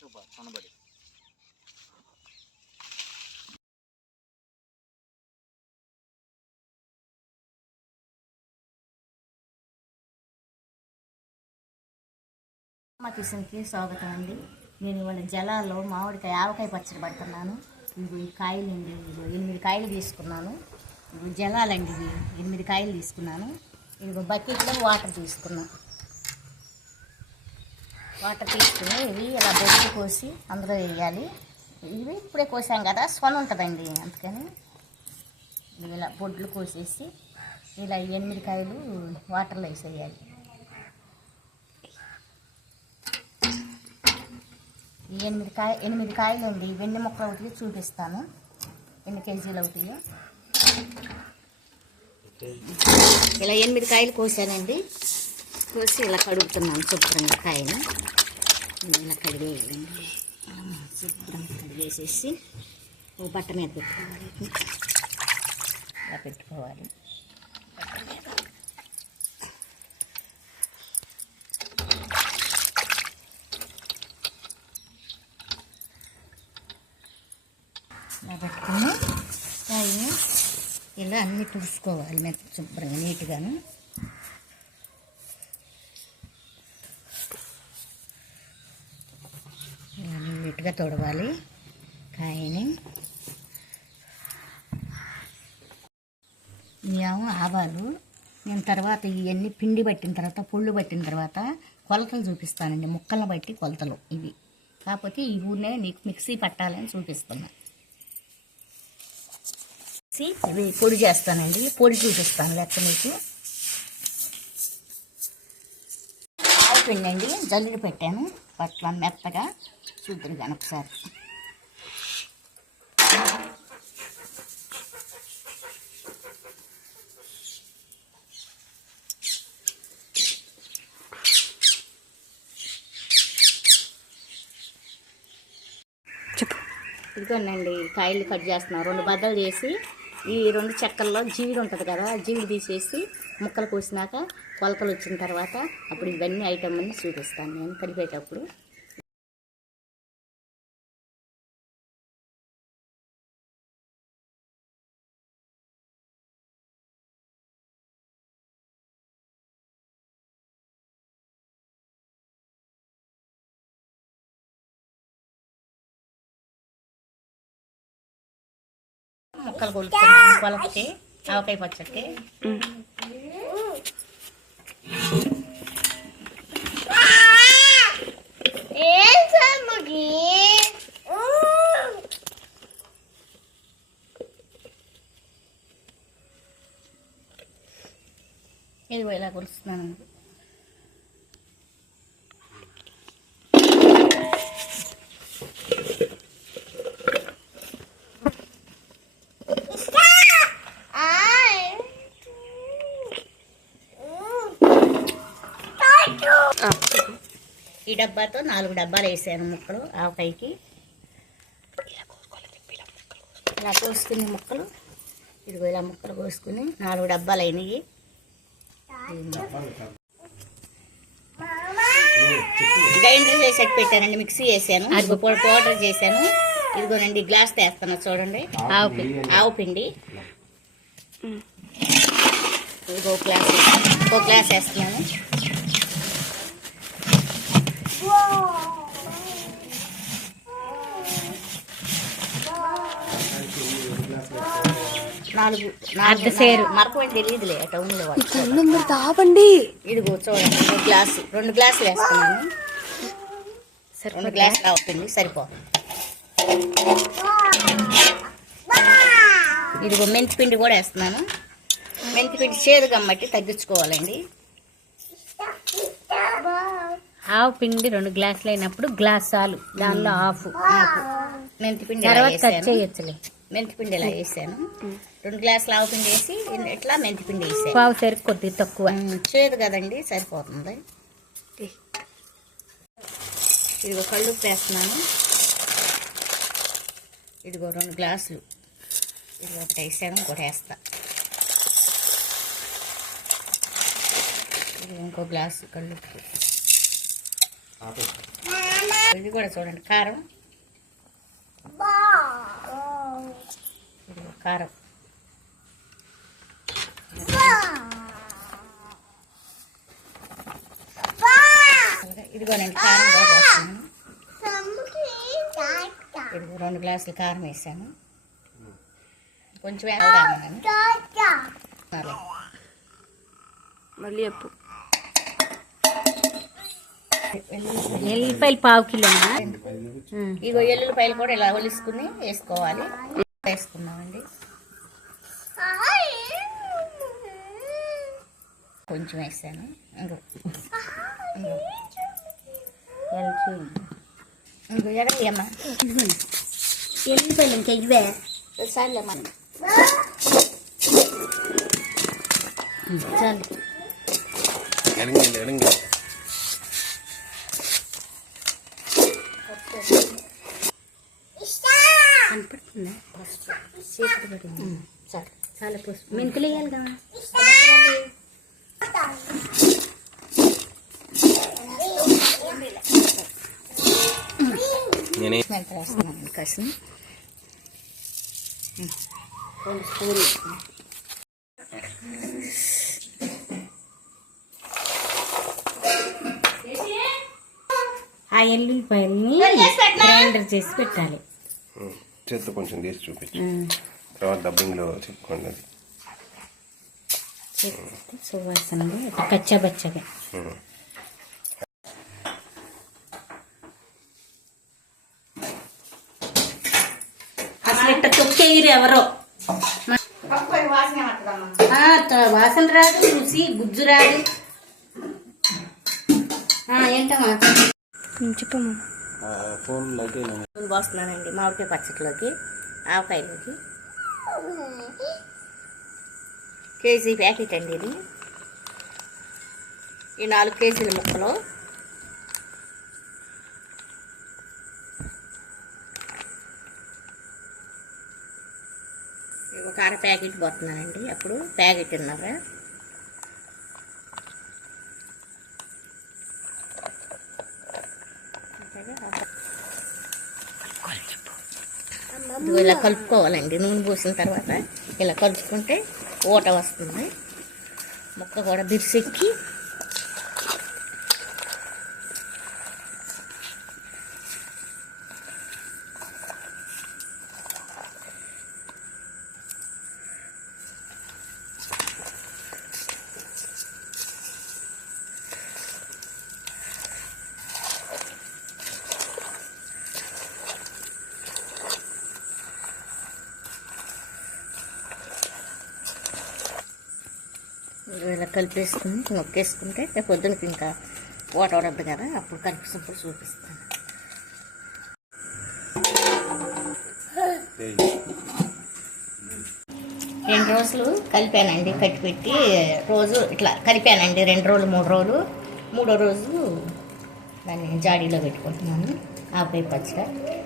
చూపా కనబడి. మా కిషన్కి స్వాగతం అండి. నేను ఇవాళ జలాల్లో మామిడికాయ ఆవకాయ పచ్చడి పడుతున్నాను. ఇవి కాయలు అండి ఎనిమిది కాయలు తీసుకున్నాను. ఇవి జలాలండి ఇవి. ఎనిమిది కాయలు తీసుకున్నాను. ఇదిగో బకెట్లో వాటర్ తీసుకున్నాను వాటర్ తీసుకుని ఇవి ఇలా బొట్టు కోసి అందులో వేయాలి. ఇవి ఇప్పుడే కోసాం కదా స్వన్ ఉంటుందండి అందుకని. ఇలా బొడ్లు కోసేసి ఇలా ఎనిమిది కాయలు వాటర్లో వేసేయాలి. ఈ ఎనిమిది కాయ ఎనిమిది కాయలు ఉంది వెండి మొక్కలు అవుతాయి చూపిస్తాను. ఎన్ని కేజీలు అవుతాయో. ఇలా ఎనిమిది కాయలు కోసానండి. కోసి ఇలా కడుగుతున్నాను శుభ్రంగా కాయని ఇలా కడిగేయాలండి శుభ్రంగా కడిగేసేసి ఓ బట్ట మీద పెట్టుకోవాలి. ఇలా పెట్టుకోవాలి. ఇలా పెట్టుకుని కాయని ఇలా అన్నీ తుడుచుకోవాలి మెత్త శుభ్రంగా నీట్గాను. నీట్గా తొడవాలి. కాయని మేము ఆవాలు. నేను తర్వాత ఇవన్నీ పిండి పట్టిన తర్వాత పుళ్ళు పట్టిన తర్వాత కొలతలు చూపిస్తానండి. ముక్కలను బట్టి కొలతలు ఇవి. కాకపోతే ఈ ఊరినే నీకు మిక్సీ పట్టాలని చూపిస్తున్నా. మిక్సీ ఇవి పొడి చేస్తానండి. పొడి చూపిస్తాను లెక్క మీకు. పిండి అండి జల్లుడు పెట్టాను. పట్ల మెత్తగా చూద్దరు కానీ ఒకసారి. చెప్పు. ఇదిగోనండి కాయలు కట్ చేస్తున్నాం. రెండు బద్దలు చేసి ఈ రెండు చెక్కల్లో జీడి ఉంటుంది కదా జీడి తీసేసి ముక్కలు కోసినాక కొలకలు వచ్చిన తర్వాత అప్పుడు ఇవన్నీ ఐటమ్ అన్ని చూపిస్తాను నేను కలిపేటప్పుడు ముక్కలు కొలుపుతున్నాను కొలతకి. ఆవకాయ పచ్చడికి. ఇది ఇలా కొలుస్తున్నాను. డబ్బాతో నాలుగు డబ్బాలు వేసాను ముక్కలు ఆవకాయకి. ఇలా కోసుకుని ముక్కలు ఇదిగో ఇలా ముక్కలు కోసుకుని నాలుగు డబ్బాలు అయినాయి. గ్రైండర్ చేసి పెట్టానండి మిక్సీ చేశాను. అదిగో పౌడర్ చేశాను. ఇదిగోనండి గ్లాస్ తెస్తాను చూడండి. ఆవు పిండి ఆవు పిండి. ఇదిగో గ్లాస్ ఒక గ్లాస్ వేస్తున్నాను. నాలుగు నాలుగు సేరు. మరకమండి తెలియదులే టౌన్లో వాళ్ళు. మీరు తాపండి. ఇదిగో చూడండి రెండు గ్లాసు రెండు గ్లాసులు వేస్తున్నాను. రెండు గ్లాసులు అవుతుంది సరిపో. ఇదిగో మెంతి పిండి కూడా వేస్తున్నాను. మెంతి పిండి చేదు కమ్మట్టి తగ్గించుకోవాలండి. ఆవు పిండి రెండు గ్లాసులు అయినప్పుడు గ్లాస్ చాలు. దానిలో హాఫ్ మెంతి పిండి ఇలా తర్వాత కట్ వేసాను. చేయొచ్చులే. మెంతి పిండి ఇలా వేసాను రెండు గ్లాసులు ఆవు పిండి వేసి ఇట్లా మెంతి పిండి వేసాను పావు సరికి కొద్దిగా తక్కువ. చేదు కదండి సరిపోతుంది. ఇదిగో కళ్ళు వేస్తున్నాను. ఇదిగో రెండు గ్లాసులు. ఇదిగో ఒకటి వేసాను ఇంకోటి వేస్తా. ఇదిగో ఇంకో గ్లాసు కళ్ళు ఇది కూడా చూడండి. కారం. కారం. ఇదిగోనండి కారం వేస్తాను ఇదిగో రెండు గ్లాసులు కారం వేసాను. కొంచెం వేద్దామని మళ్ళీ. చెప్పు ఎల్లిపాయలు పావు కిలోనా ఇగో ఎల్లుల్లిపాయలు కూడా ఇలా ఒలుసుకుని వేసుకోవాలి. వేసుకున్నామండి కొంచెం వేసాను. ఇంకో. ఎల్లిపాయలు ఇంకా ఇవే. చాలేమ్మా చాలు. ఎడంగి ఎడంగి కనపడుతుందా? చీకటి పడింది చాలు. చాలా పసుపు మెంతులు వేయాలి కదా నేనే మెంత వేస్తున్నాను. కాసిన రెండు స్పూన్లు ఆ ఎల్లుల్లిపాయల్ని గ్రైండర్ చేసి పెట్టాలి. చేత్తో కొంచెం తీసి చూపించు. తర్వాత డబ్బింగ్లో చెప్పుకోండి అది. సువాసనగా కచ్చా బచ్చగా. అసలు ఇట్ట తొక్కేయరు ఎవరో. వాసన పడుతుందమ్మా ఆ, త- వాసన రాదు రుచి గుజ్జు రాదు. ఆ, ఏంటమ్మా? చెప్పమ్మా నూనె పోస్తున్నానండి మామిడికాయ పచ్చట్లోకి ఆవకాయలోకి. కేజీ ప్యాకెట్ అండి ఇది. ఈ నాలుగు కేజీల ముక్కలు. ఒక అర ప్యాకెట్ పోతున్నానండి అప్పుడు ప్యాకెట్ ఉన్నారా ఇదిగో ఇలా కలుపుకోవాలండి. నూనె పోసిన తర్వాత ఇలా కలుపుకుంటే ఊట వస్తుంది. ముక్క కూడా బిరిసెక్కి ఇదిగో ఇలా కలిపేసుకుని నొక్కేసుకుంటే రేపు పొద్దునకి ఇంకా వాటర్ ఉండదు కదా అప్పుడు కనిపిస్తున్నప్పుడు చూపిస్తాను. రెండు రోజులు కలిపానండి కట్టి పెట్టి రోజు ఇట్లా కలిపానండి రెండు రోజులు మూడు రోజులు. మూడో రోజు దాన్ని జాడీలో పెట్టుకుంటున్నాను ఆపై పచ్చడి